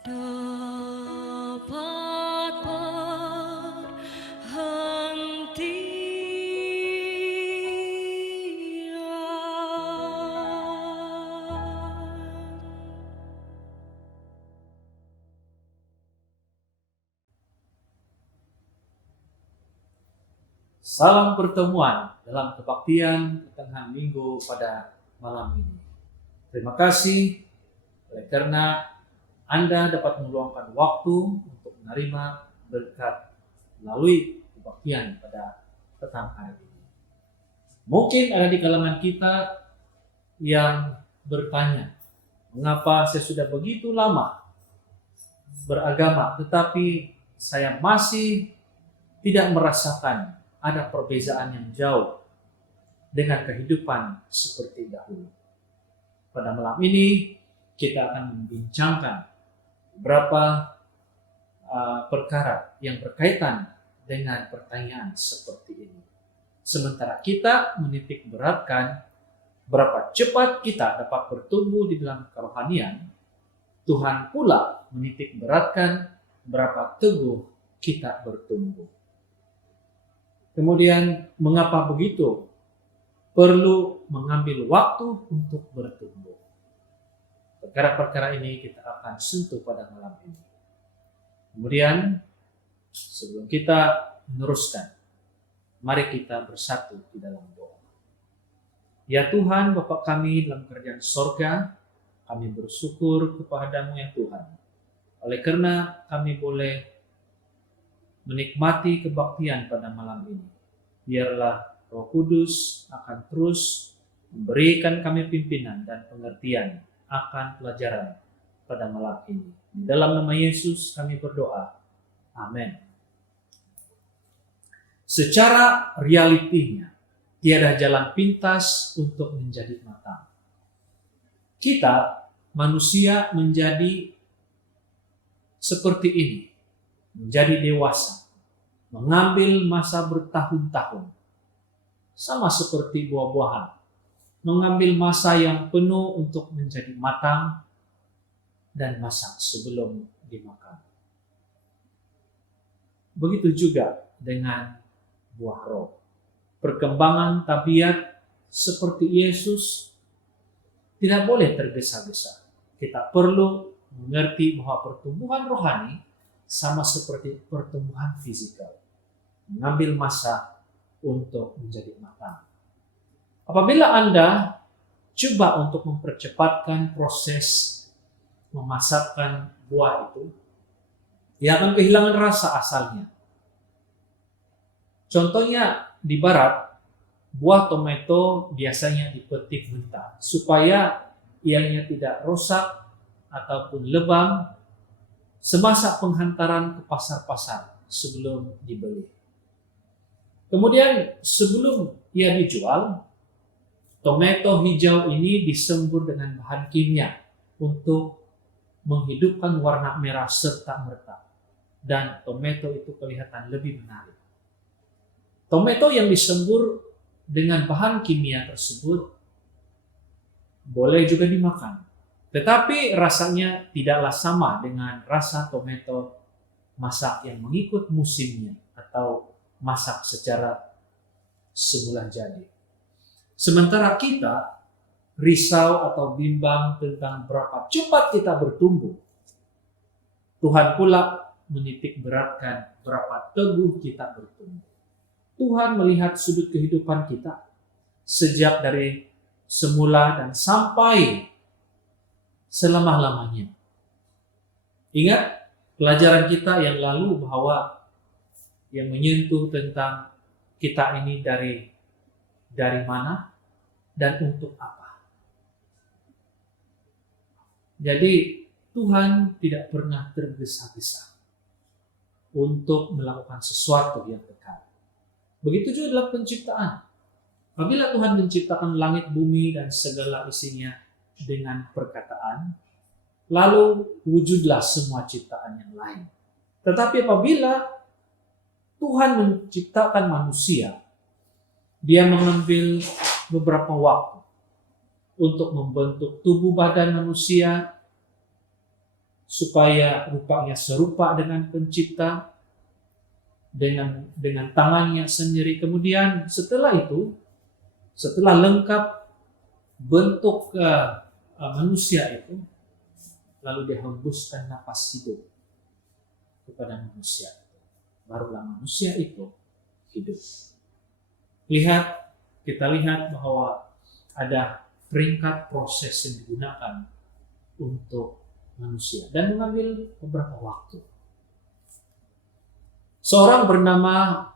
dapat berhentian. Salam pertemuan dalam kebaktian pertengahan minggu pada malam ini. Terima kasih oleh karena Anda dapat meluangkan waktu untuk menerima berkat melalui kebaktian pada petang hari ini. Mungkin ada di kalangan kita yang bertanya, mengapa saya sudah begitu lama beragama tetapi saya masih tidak merasakan ada perbedaan yang jauh dengan kehidupan seperti dahulu. Pada malam ini kita akan membincangkan beberapa perkara yang berkaitan dengan pertanyaan seperti ini. Sementara kita menitik beratkan berapa cepat kita dapat bertumbuh di dalam kerohanian, Tuhan pula menitik beratkan berapa teguh kita bertumbuh. Kemudian mengapa begitu? Perlu mengambil waktu untuk bertumbuh. Perkara-perkara ini kita akan sentuh pada malam ini. Kemudian sebelum kita meneruskan, mari kita bersatu di dalam doa. Ya Tuhan, Bapa kami dalam kerajaan sorga, kami bersyukur kepada-Mu ya Tuhan. Oleh karena kami boleh menikmati kebaktian pada malam ini. Biarlah Roh Kudus akan terus memberikan kami pimpinan dan pengertian akan pelajaran pada malam ini. Di dalam nama Yesus kami berdoa. Amin. Secara realitinya, tiada jalan pintas untuk menjadi matang. Kita manusia menjadi seperti ini, menjadi dewasa, mengambil masa bertahun-tahun, sama seperti buah-buahan, mengambil masa yang penuh untuk menjadi matang dan masak sebelum dimakan. Begitu juga dengan buah roh. Perkembangan tabiat seperti Yesus tidak boleh tergesa-gesa. Kita perlu mengerti bahwa pertumbuhan rohani sama seperti pertumbuhan fisikal, mengambil masa untuk menjadi matang. Apabila Anda coba untuk mempercepatkan proses memasakkan buah itu, ia akan kehilangan rasa asalnya. Contohnya di barat, buah tomato biasanya dipetik mentah supaya ianya tidak rusak ataupun lebam semasa penghantaran ke pasar-pasar sebelum dibeli. Kemudian sebelum ia dijual, tomato hijau ini disembur dengan bahan kimia untuk menghidupkan warna merah serta merta, dan tomato itu kelihatan lebih menarik. Tomato yang disembur dengan bahan kimia tersebut boleh juga dimakan, tetapi rasanya tidaklah sama dengan rasa tomato masak yang mengikut musimnya atau masak secara semula jadi. Sementara kita risau atau bimbang tentang berapa cepat kita bertumbuh, Tuhan pula menitik beratkan berapa teguh kita bertumbuh. Tuhan melihat sudut kehidupan kita sejak dari semula dan sampai selama-lamanya. Ingat pelajaran kita yang lalu bahwa yang menyentuh tentang kita ini dari mana dan untuk apa. Jadi Tuhan tidak pernah tergesa-gesa untuk melakukan sesuatu yang kekal. Begitu juga dalam penciptaan. Apabila Tuhan menciptakan langit, bumi, dan segala isinya dengan perkataan, lalu wujudlah semua ciptaan yang lain. Tetapi apabila Tuhan menciptakan manusia, Dia mengambil beberapa waktu untuk membentuk tubuh badan manusia supaya rupanya serupa dengan pencipta, dengan tangannya sendiri. Kemudian setelah itu, setelah lengkap bentuk manusia itu, lalu dia hembuskan napas hidup kepada manusia. Barulah manusia itu hidup. Kita lihat bahwa ada peringkat proses yang digunakan untuk manusia dan mengambil beberapa waktu. Seorang bernama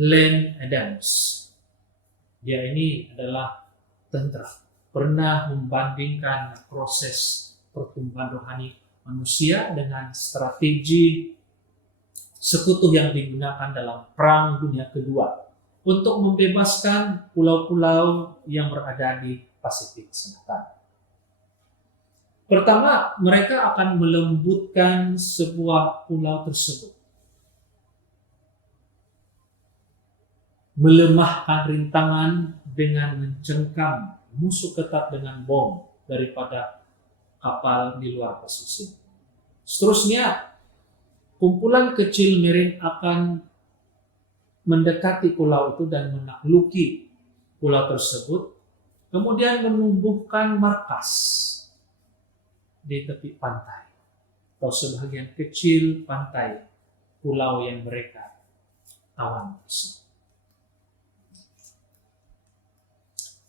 Len Adams, dia ini adalah tentara, pernah membandingkan proses pertumbuhan rohani manusia dengan strategi sekutu yang digunakan dalam Perang Dunia Kedua untuk membebaskan pulau-pulau yang berada di Pasifik Selatan. Pertama, mereka akan melembutkan sebuah pulau tersebut, melemahkan rintangan dengan mencengkam musuh ketat dengan bom daripada kapal di luar pesisir. Seterusnya, kumpulan kecil Marine akan mendekati pulau itu dan menakluki pulau tersebut, kemudian menumbuhkan markas di tepi pantai atau sebagian kecil pantai pulau yang mereka tawan tersebut.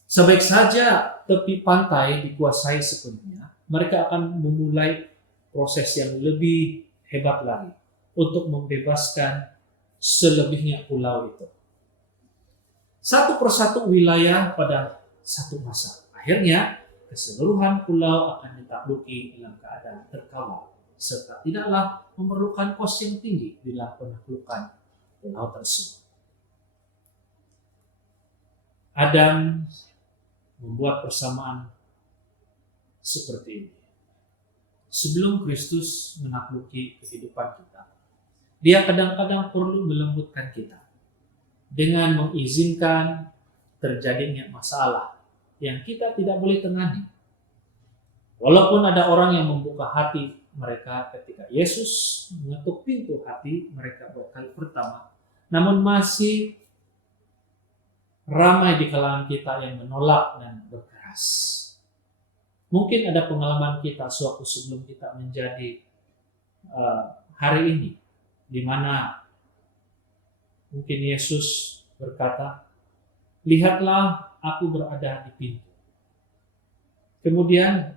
Sebaik saja tepi pantai dikuasai sepenuhnya, mereka akan memulai proses yang lebih hebat lagi untuk membebaskan selebihnya pulau itu. Satu persatu wilayah pada satu masa. Akhirnya, keseluruhan pulau akan ditakluki dalam keadaan terkawal, serta tidaklah memerlukan kos yang tinggi dalam penaklukan pulau tersebut. Adam membuat persamaan seperti ini. Sebelum Kristus menakluki kehidupan kita, Dia kadang-kadang perlu melembutkan kita dengan mengizinkan terjadinya masalah yang kita tidak boleh tangani. Walaupun ada orang yang membuka hati mereka ketika Yesus mengetuk pintu hati mereka buat kali pertama, namun masih ramai di kalangan kita yang menolak dan berkeras. Mungkin ada pengalaman kita sewaktu sebelum kita menjadi hari ini, di mana mungkin Yesus berkata, "Lihatlah, aku berada di pintu." Kemudian,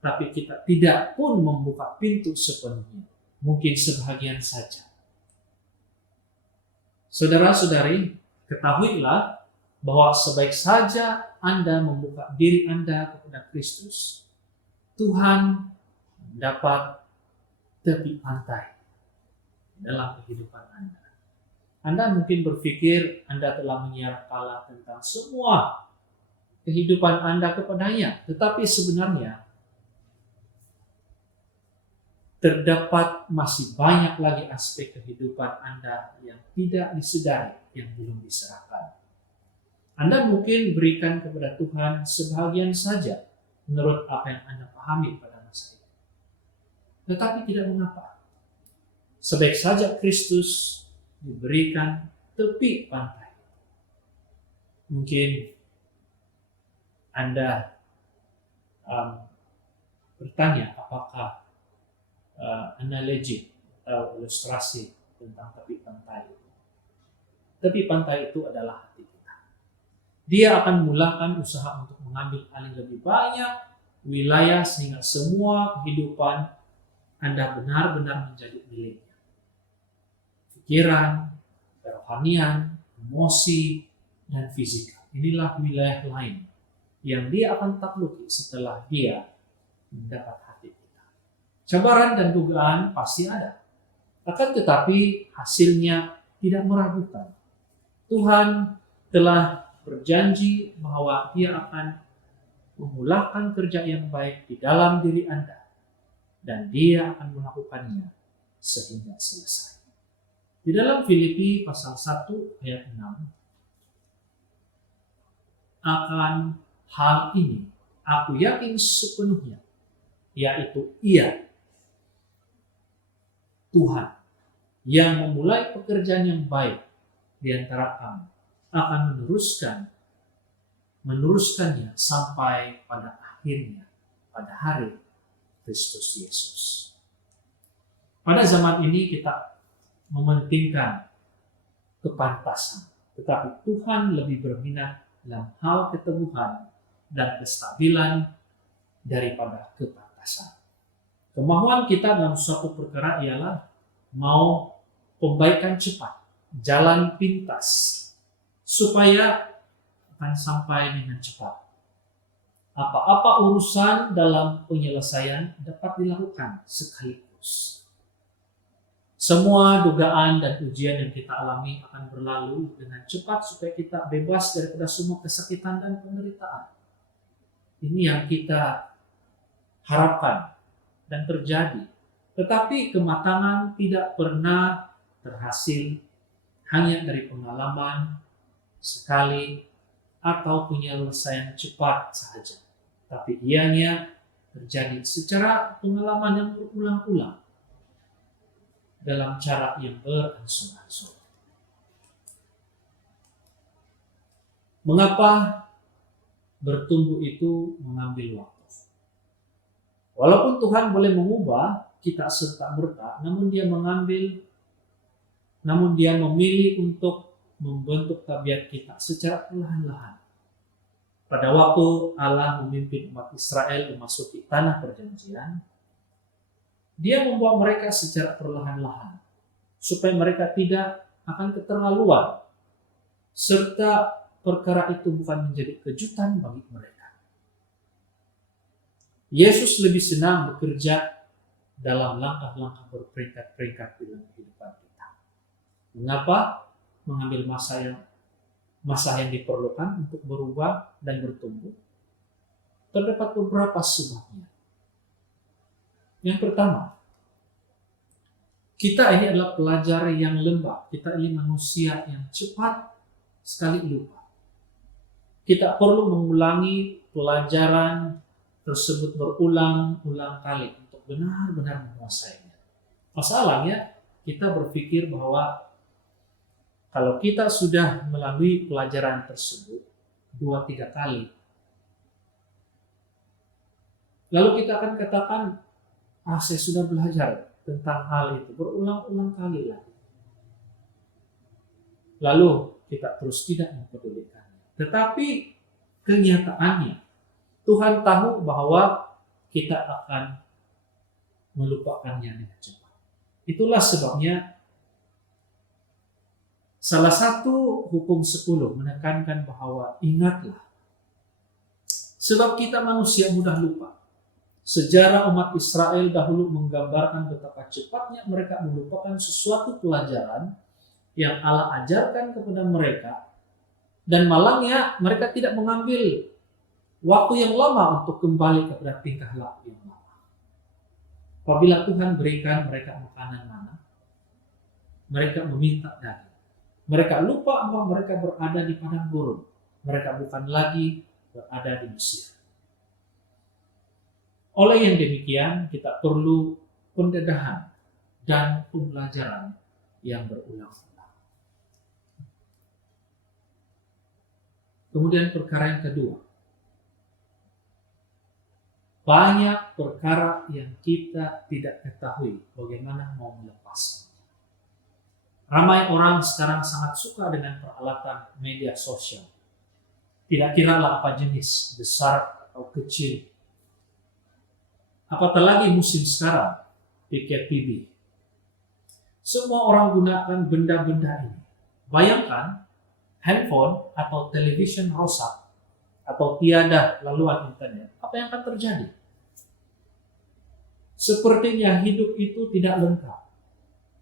tapi kita tidak pun membuka pintu sepenuhnya, mungkin sebahagian saja. Saudara-saudari, ketahuilah bahwa sebaik saja Anda membuka diri Anda kepada Kristus, Tuhan dapat tepi pantai dalam kehidupan Anda. Anda mungkin berpikir Anda telah menyerahkan tentang semua kehidupan Anda kepadanya, tetapi sebenarnya terdapat masih banyak lagi aspek kehidupan Anda yang tidak disadari, yang belum diserahkan. Anda mungkin berikan kepada Tuhan sebahagian saja menurut apa yang Anda pahami pada masa itu. Tetapi tidak mengapa. Sebaik saja Kristus diberikan tepi pantai. Mungkin Anda bertanya apakah analogi atau ilustrasi tentang tepi pantai itu. Tepi pantai itu adalah hati kita. Dia akan memulakan usaha untuk mengambil alih lebih banyak wilayah sehingga semua kehidupan Anda benar-benar menjadi miliknya. Pikiran, kerohanian, emosi, dan fisika. Inilah wilayah lain yang dia akan takluki setelah dia mendapat hati kita. Cabaran dan dugaan pasti ada. Akan tetapi hasilnya tidak meragukan. Tuhan telah berjanji bahwa Dia akan memulakan kerja yang baik di dalam diri Anda. Dan Dia akan melakukannya sehingga selesai. Di dalam Filipi pasal 1 ayat 6, akan hal ini aku yakin sepenuhnya, yaitu Ia Tuhan yang memulai pekerjaan yang baik di antara kamu akan meneruskannya sampai pada akhirnya, pada hari Kristus Yesus. Pada zaman ini kita mementingkan kepantasan, tetapi Tuhan lebih berminat dalam hal keteguhan dan kestabilan daripada kepantasan. Kemauan kita dalam suatu perkara ialah mau pembaikan cepat, jalan pintas, supaya akan sampai dengan cepat. Apa-apa urusan dalam penyelesaian dapat dilakukan sekaligus. Semua dugaan dan ujian yang kita alami akan berlalu dengan cepat supaya kita bebas daripada semua kesakitan dan penderitaan. Ini yang kita harapkan dan terjadi. Tetapi kematangan tidak pernah terhasil hanya dari pengalaman sekali atau penyelesaian cepat saja. Tapi ianya terjadi secara pengalaman yang berulang-ulang dalam cara yang beransur-ansur. Mengapa bertumbuh itu mengambil waktu? Walaupun Tuhan boleh mengubah kita serta-merta, namun Dia memilih untuk membentuk tabiat kita secara perlahan-lahan. Pada waktu Allah memimpin umat Israel memasuki tanah perjanjian, Dia membawa mereka secara perlahan-lahan, supaya mereka tidak akan keterlaluan, serta perkara itu bukan menjadi kejutan bagi mereka. Yesus lebih senang bekerja dalam langkah-langkah berperingkat-peringkat dalam kehidupan kita. Mengapa mengambil masa yang diperlukan untuk berubah dan bertumbuh? Terdapat beberapa sebabnya. Yang pertama, kita ini adalah pelajar yang lembab. Kita ini manusia yang cepat sekali lupa. Kita perlu mengulangi pelajaran tersebut berulang-ulang kali untuk benar-benar menguasainya. Masalahnya, kita berpikir bahwa kalau kita sudah melalui pelajaran tersebut 2-3 kali, lalu kita akan katakan, saya sudah belajar tentang hal itu berulang-ulang kali lagi. Lalu kita terus tidak mempedulikannya. Tetapi kenyataannya, Tuhan tahu bahwa kita akan melupakannya dengan cepat. Itulah sebabnya salah satu hukum 10 menekankan bahwa ingatlah, sebab kita manusia mudah lupa. Sejarah umat Israel dahulu menggambarkan betapa cepatnya mereka melupakan sesuatu pelajaran yang Allah ajarkan kepada mereka, dan malangnya mereka tidak mengambil waktu yang lama untuk kembali kepada tingkah laku yang lama. Apabila Tuhan berikan mereka makanan mana, mereka meminta daging. Mereka lupa bahwa mereka berada di padang gurun. Mereka bukan lagi berada di Mesir. Oleh yang demikian, kita perlu pendedahan dan pembelajaran yang berulang-ulang. Kemudian perkara yang kedua, banyak perkara yang kita tidak ketahui bagaimana mau melepasnya. Ramai orang sekarang sangat suka dengan peralatan media sosial. Tidak kiralah apa jenis, besar atau kecil. Apatah lagi musim sekarang, PKPB. Semua orang gunakan benda-benda ini. Bayangkan, handphone atau television rusak, atau tiada laluan internet, apa yang akan terjadi? Sepertinya hidup itu tidak lengkap.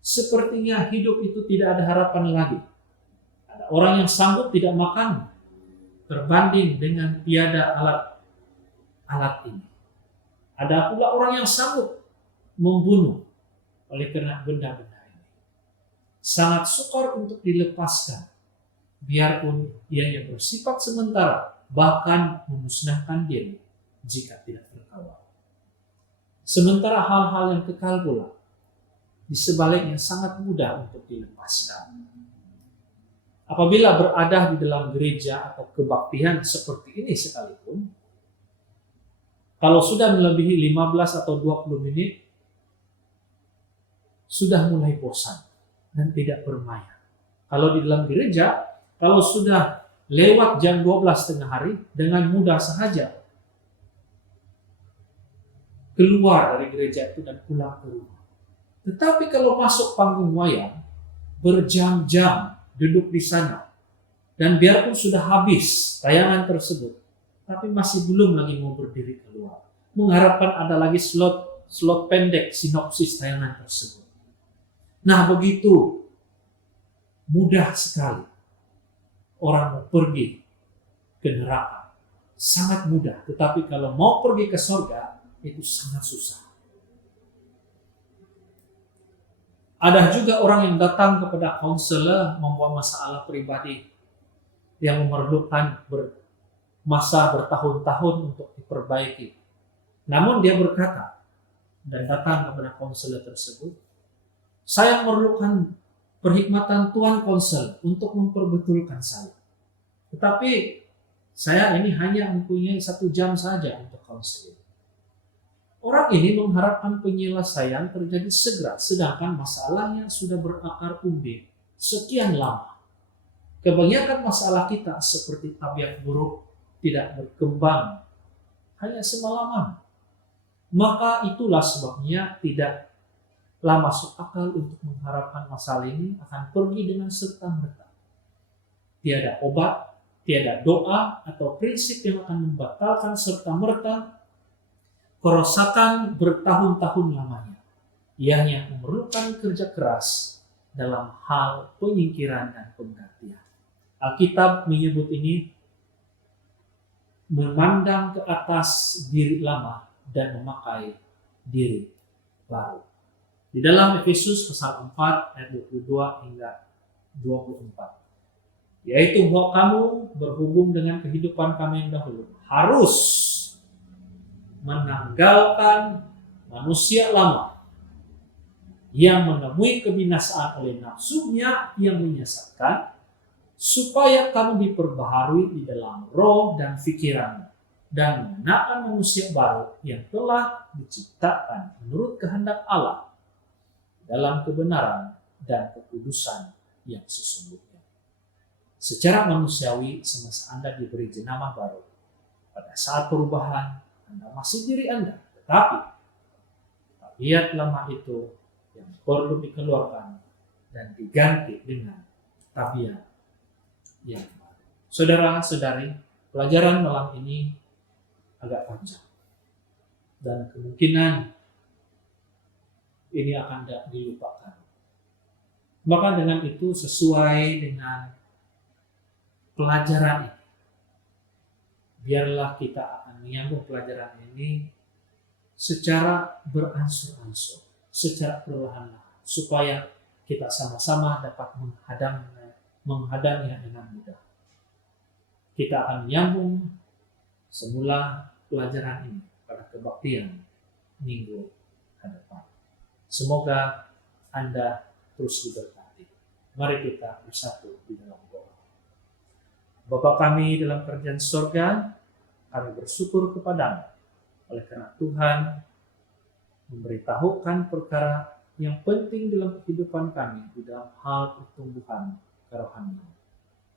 Sepertinya hidup itu tidak ada harapan lagi. Ada orang yang sanggup tidak makan terbanding dengan tiada alat ini. Ada pula orang yang sanggup membunuh oleh karena benda-benda ini. Sangat sukar untuk dilepaskan, biarpun ia yang bersifat sementara, bahkan memusnahkan diri jika tidak terkawal. Sementara hal-hal yang kekal pula, di sebaliknya sangat mudah untuk dilepaskan. Apabila berada di dalam gereja atau kebaktian seperti ini sekalipun, kalau sudah melebihi 15 atau 20 menit, sudah mulai bosan dan tidak bermain. Kalau di dalam gereja, kalau sudah lewat jam 12 tengah hari, dengan mudah sahaja keluar dari gereja itu dan pulang ke rumah. Tetapi kalau masuk panggung wayang, berjam-jam duduk di sana, dan biarpun sudah habis tayangan tersebut, tapi masih belum lagi mau berdiri keluar, mengharapkan ada lagi slot pendek sinopsis tayangan tersebut. Nah, begitu mudah sekali orang mau pergi ke neraka. Sangat mudah, tetapi kalau mau pergi ke surga, itu sangat susah. Ada juga orang yang datang kepada konselor membawa masalah pribadi yang memerlukan masa bertahun-tahun untuk diperbaiki. Namun dia berkata dan datang kepada konselor tersebut, saya memerlukan perhikmatan Tuhan konselor untuk memperbetulkan saya. Tetapi saya ini hanya mempunyai 1 jam saja untuk konseling. Orang ini mengharapkan penyelesaian terjadi segera, sedangkan masalahnya sudah berakar umbi sekian lama. Kebanyakan masalah kita seperti tabiat buruk tidak berkembang hanya semalaman. Maka itulah sebabnya tidaklah masuk akal untuk mengharapkan masalah ini akan pergi dengan serta-merta. Tiada obat, tiada doa atau prinsip yang akan membatalkan serta-merta kerusakan bertahun-tahun lamanya. Ianya memerlukan kerja keras dalam hal penyingkiran dan penggantian. Alkitab menyebut ini memandang ke atas diri lama dan memakai diri baru. Di dalam Efesus pasal 4 ayat 22 hingga 24. Yaitu bahwa kamu berhubung dengan kehidupan kami yang dahulu harus menanggalkan manusia lama yang menemui kebinasaan oleh nafsunya yang menyesatkan, supaya kamu diperbaharui di dalam roh dan pikiran dan mengenakan manusia baru yang telah diciptakan menurut kehendak Allah dalam kebenaran dan kekudusan yang sesungguhnya. Secara manusiawi, semasa Anda diberi jenama baru, pada saat perubahan Anda masih diri Anda, tetapi tabiat lama itu yang perlu dikeluarkan dan diganti dengan tabiat yang baru. Saudara-saudari, pelajaran malam ini agak panjang dan kemungkinan ini akan tidak dilupakan. Maka dengan itu, sesuai dengan pelajaran ini, biarlah kita akan menyambung pelajaran ini secara beransur-ansur, secara perlahan-lahan, supaya kita sama-sama dapat menghadaminya dengan mudah. Kita akan menyambung semula pelajaran ini pada kebaktian minggu hadapan. Semoga Anda terus diberkati. Mari kita bersatu di dalam doa. Bapa kami dalam kerajaan surga, kami bersyukur kepadamu oleh karena Tuhan memberitahukan perkara yang penting dalam kehidupan kami di dalam hal pertumbuhan kerohanian.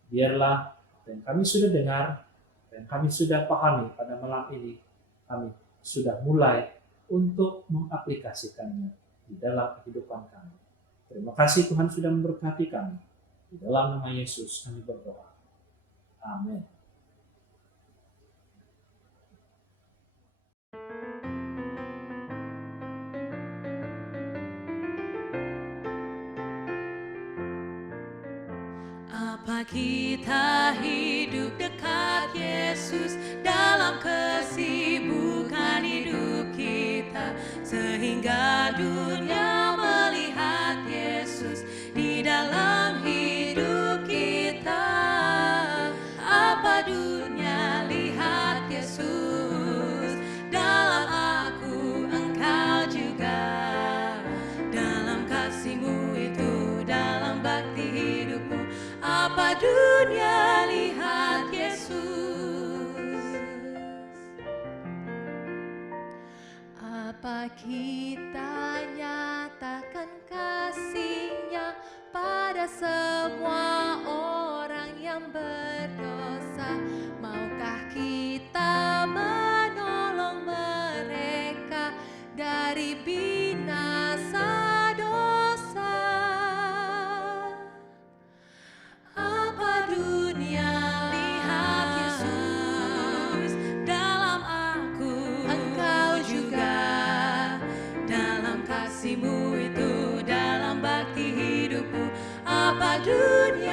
Biarlah apa yang kami sudah dengar, apa yang kami sudah pahami pada malam ini, kami sudah mulai untuk mengaplikasikannya di dalam kehidupan kami. Terima kasih Tuhan sudah memberkati kami. Di dalam nama Yesus kami berdoa. Amin. Apa kita hidup dekat Yesus dalam kesibukan hidup kita, sehingga dunia melihat Yesus di dalam hidup kita. Apa dunia lihat Yesus dalam aku, engkau juga, dalam kasih Apa kita nyatakan kasih-Nya pada semua orang yang berdosa? Maukah kita menolong mereka dari binasa dosa? Apa dunia lihat Yesus dalam aku, engkau juga dalam kasih-Mu itu, dalam bakti hidupmu. Apa dunia